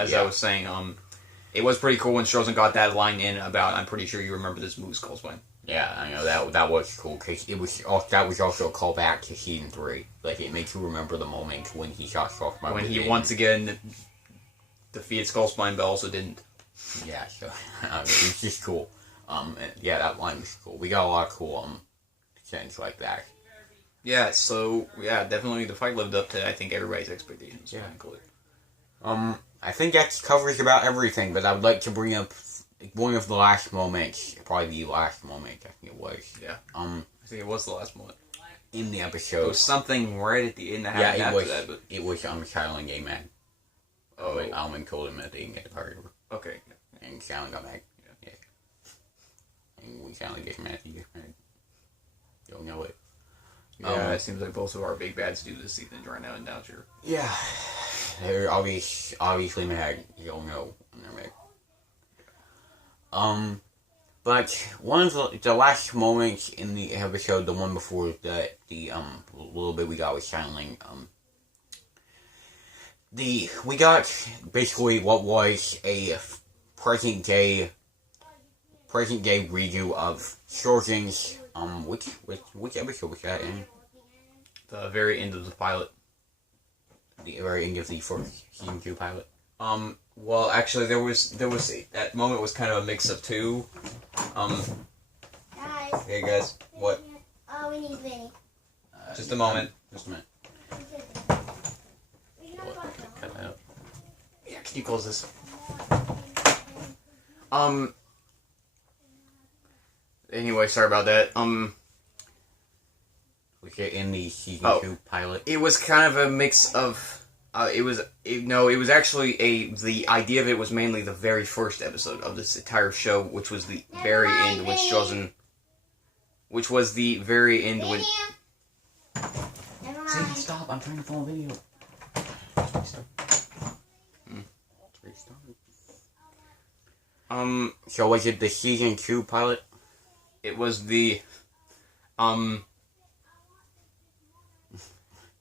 as I was saying, it was pretty cool when Strozen got that line in about, I'm pretty sure you remember this movie Skull Spine. Yeah, I know, that was cool, because that was also a callback to Season 3. Like, it makes you remember the moment when he shot Skull Spine. When he once again defeated Skull Spine, but also didn't. Yeah, so, it was just cool. Yeah, that line was cool. We got a lot of cool, things like that. Yeah, so, yeah, definitely the fight lived up to, I think, everybody's expectations. Yeah. I think that covers about everything, but I would like to bring up one of the last moments, probably the last moment, I think it was. Yeah. I think it was the last moment. In the episode. There was something right at the end that happened after that, but... It was, Silent Game Man. Oh. Like, Almond told him that they didn't get the party. Okay. And Silent got mad. Yeah. And when Silent gets mad, he gets mad. You'll know it. Yeah, it seems like both of our big bads do this season right now in Downshire. Yeah. They're obviously mad. You'll know when they're mad. But one of the last moments in the episode, the one before that, the little bit we got with Shining, we got basically what was a present day redo of Strozen's, which episode was that in? The very end of the pilot. The very end of the first Season 2 pilot? Well, actually, there was that moment was kind of a mix-up, too. Guys. Hey, guys. What? Oh, we need Vinny. Just a moment. Just a minute. Cut that out. Yeah, can you close this? Anyway, sorry about that. Was it in the Season 2 pilot? It was kind of a mix of... it was actually the idea of it was mainly the very first episode of this entire show, which was the very end when Strozen... Which was the very end when... Never See, mind. stop, I'm trying to film a video. Stop. So was it the Season 2 pilot? It was the...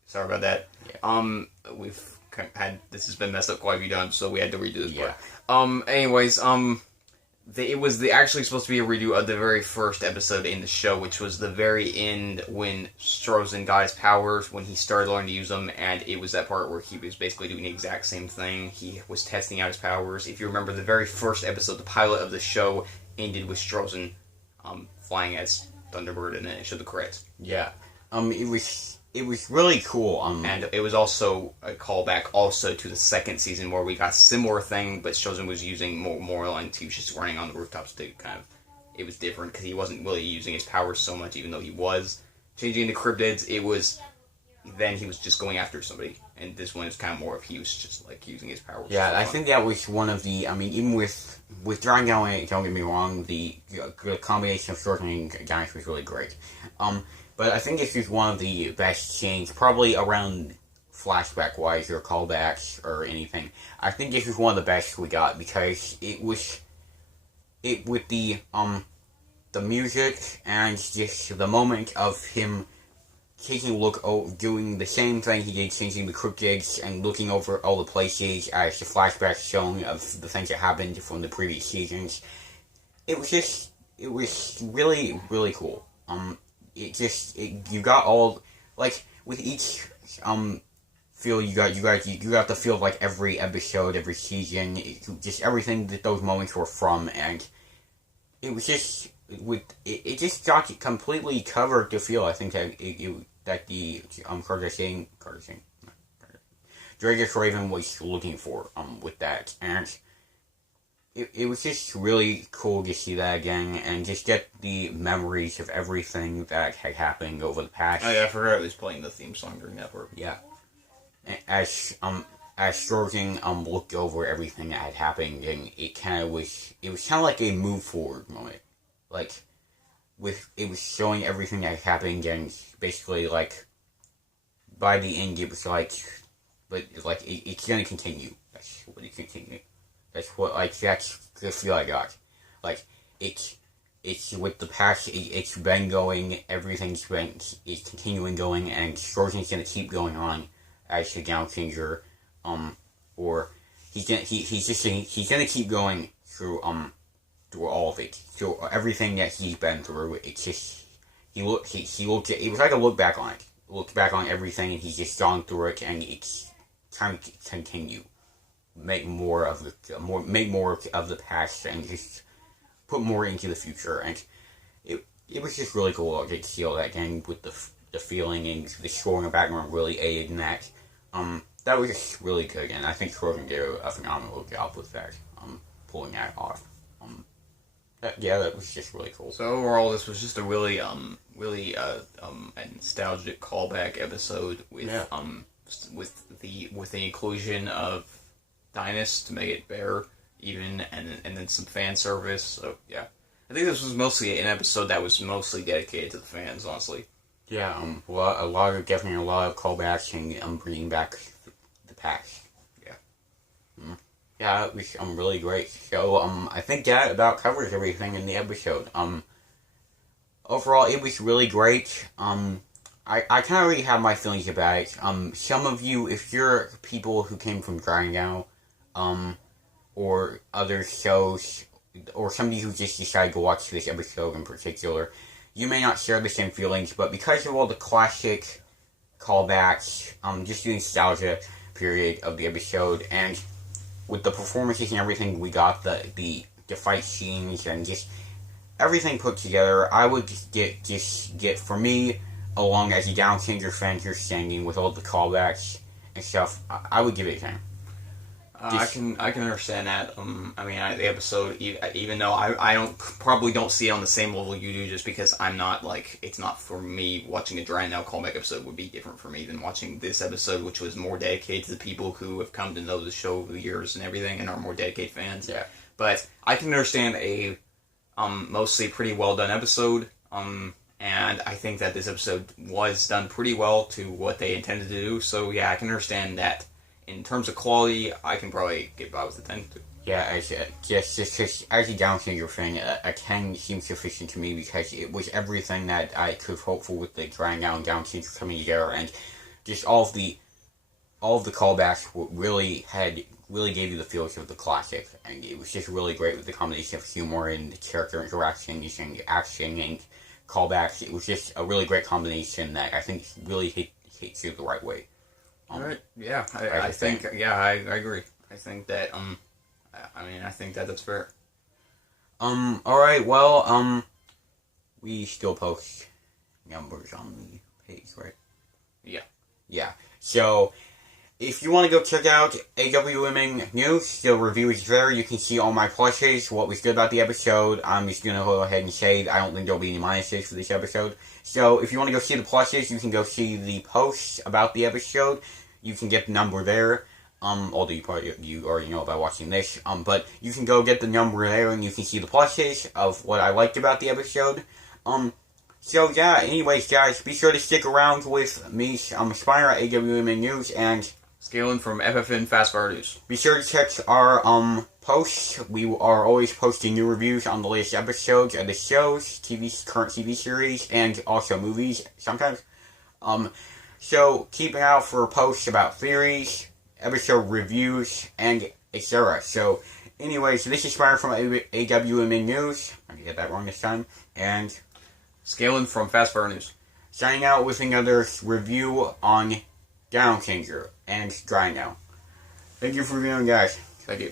Sorry about that. Yeah. We've had... This has been messed up quite a few times, so we had to redo this part. Anyways, it was actually supposed to be a redo of the very first episode in the show, which was the very end when Strozen got his powers, when he started learning to use them, and it was that part where he was basically doing the exact same thing. He was testing out his powers. If you remember, the very first episode, the pilot of the show, ended with Strozen flying as Thunderbird, and then it showed the credits. Yeah. It was really cool. And it was also a callback also to the second season where we got a similar thing, but Strozen was using more lines. He was just running on the rooftops to kind of... It was different because he wasn't really using his powers so much, even though he was changing into cryptids. It was... Then he was just going after somebody. And this one is kind of more of he was just like using his powers. Yeah, I think that was one of the... I mean, even with Dragon, don't get me wrong, the combination of Strozen and Ganesh was really great. But I think this is one of the best scenes, probably around flashback-wise or callbacks or anything. I think this is one of the best we got because with the music and just the moment of him taking a look, doing the same thing he did, changing the cryptids and looking over all the places as the flashbacks showing of the things that happened from the previous seasons. It was really, really cool. You got all, like, with each, feel you got the feel of, like, every episode, every season, just everything that those moments were from, and it was just, it just got completely covered the feel, I think, that the Dragus Raven was looking for, with that, and it was just really cool to see that again, and just get the memories of everything that had happened over the past. Oh yeah, I forgot I was playing the theme song during that part. Yeah. As Strozen looked over everything that had happened, and it was kind of like a move forward moment. Like, it was showing everything that had happened, and basically, like, by the end it was like, but like, it's gonna continue. That's what it continued. That's the feel I got. Like, it's with the past, it's been going, it's continuing going, and Strozen's gonna keep going on as the Down Changer, or he's gonna keep going through all of it, through everything that he's been through. It's just he looked it was like a look back on it. Looked back on everything, and he's just gone through it, and it's time to continue. Make more of the past, and just put more into the future. And it was just really cool to see all that gang with the feeling, and the score in the background really aided in that. That was just really good, and I think Jordan did a phenomenal job with that, pulling that off. That was just really cool. So overall, this was just a really a nostalgic callback episode with the inclusion of Dynus to make it better, even, and then some fan service. So yeah, I think this was mostly an episode that was mostly dedicated to the fans, honestly. Yeah, definitely a lot of callbacks and bringing back the past. Yeah. Yeah, it was really great. So I think that about covers everything in the episode. Overall, it was really great. I kind of already have my feelings about it. Some of you, if you're people who came from Dragon or other shows, or somebody who just decided to watch this episode in particular, you may not share the same feelings, but because of all the classic callbacks, just the nostalgia period of the episode, and with the performances and everything, we got the fight scenes and just everything put together, I would get for me, along as a Down Changer fan here standing with all the callbacks and stuff, I would give it a 10. I can understand that. The episode, even though I probably don't see it on the same level you do, just because I'm not it's not for me. Watching a Dragon Now callback episode would be different for me than watching this episode, which was more dedicated to the people who have come to know the show over the years and everything, and are more dedicated fans. Yeah. But I can understand a mostly pretty well done episode. And I think that this episode was done pretty well to what they intended to do. So yeah, I can understand that. In terms of quality, I can probably get by with a 10 too. Yeah, just as a Down Changer fan, a 10 seems sufficient to me because it was everything that I could hope for with the Dragon Now and Down Changer coming together, and just all of the callbacks really gave you the feels of the classic, and it was just really great with the combination of humor and the character interactions and action and callbacks. It was just a really great combination that I think really hits you the right way. Alright, yeah, I think, I agree. I think that, I think that that's fair. Alright, well, we still post numbers on the page, right? Yeah. Yeah, so, if you want to go check out AWMN News, the review is there. You can see all my plushes, what was good about the episode. I'm just going to go ahead and say I don't think there'll be any minuses for this episode. So, if you want to go see the plushes, you can go see the posts about the episode. You can get the number there. Although you already know about watching this. But you can go get the number there, and you can see the plushes of what I liked about the episode. So yeah, anyways, guys, be sure to stick around with me, Spire at AWMN News, and Scaling from FFN Fast Fire News. Be sure to check our posts. We are always posting new reviews on the latest episodes of the shows, current TV series, and also movies sometimes. So keep an eye out for posts about theories, episode reviews, and etc. So, anyways, this is Spire from AWMN News. I didn't get that wrong this time. And Scaling from Fast Fire News. Signing out with another review on Down Changer and Dry Now. Thank you for being on, guys. Thank you.